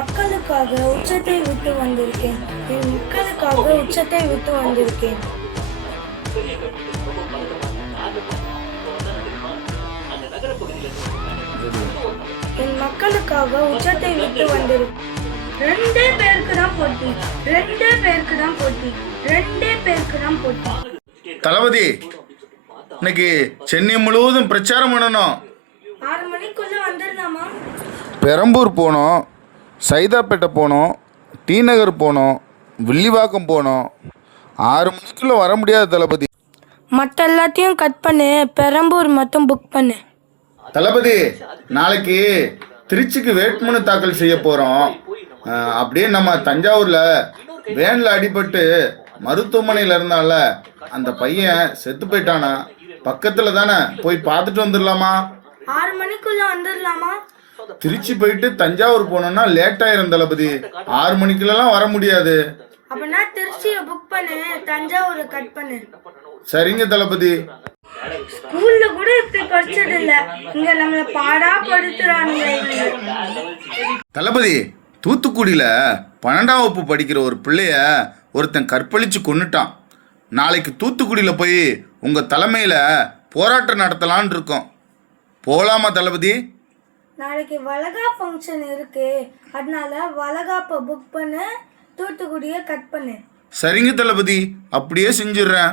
மக்களுக்காக உச்சத்தை விட்டு வந்திருக்கேன். என் மக்களுக்காக உச்சத்தை விட்டு வந்திருக்கேன். என் மக்களுக்காக உச்சத்தை விட்டு வந்திருக்கேன். 2 பேருக்கு தான் போட்டி. 2 பேருக்கு தான் போட்டி. 2 பேருக்கு தான் போட்டி. தளபதி, இன்னைக்கு சென்னை முழுவதும் பிரச்சாரம் பண்ணணும். 6 மணிக்குள்ள வந்துடலாமா? பெரம்பூர் போனோம், சைதாப்பேட்டை போனோம், டி நகர் போனோம், வில்லிவாக்கம் போனோம். 6 மணிக்குள்ளே வர முடியாது தளபதி. மற்ற எல்லாத்தையும் கட் பண்ணு, பெரம்பூர் மட்டும் புக் பண்ணு. தளபதி, நாளைக்கு திருச்சிக்கு வேட்புமனு தாக்கல் செய்ய போகிறோம். அப்படியே நம்ம தஞ்சாவூரில் வேனில் அடிபட்டு மருத்துவமனையில் இருந்தால அந்த பையன் செத்து போயிட்டானா, பக்கத்தில் தானே போய் பார்த்துட்டு வந்துடலாமா? 6 மணிக்குள்ள வந்துடலாமா? திருச்சி போயிட்டு தஞ்சாவூர் போனோம்னா லேட் ஆயிரும் தளபதி. 6 மணிக்குள்ளலாம் வர முடியாது. அப்படின்னா திருச்சியை புக் பண்ணு, தஞ்சாவூரை கட் பண்ணு. சரிங்க தளபதி. ஸ்கூல்ல கூட இப்படி படிச்சது இல்ல, இங்க நம்மள பாடா படுத்துறாங்க. தளபதி, தூத்துக்குடியில் 12ஆம் வகுப்பு படிக்கிற ஒரு பிள்ளைய ஒருத்தன் கற்பழித்து கொன்னுட்டான். நாளைக்கு தூத்துக்குடியில் போய் உங்கள் தலைமையில் போராட்டம் நடத்தலான் இருக்கோம். போகலாமா தளபதி? நாளைக்கு வளகா ஃபங்க்ஷன் இருக்கு, அதனால வளகாப்பை புக் பண்ணு, தூத்துக்குடியை கட் பண்ணு. சரிங்க தளபதி, அப்படியே செஞ்சிடுறேன்.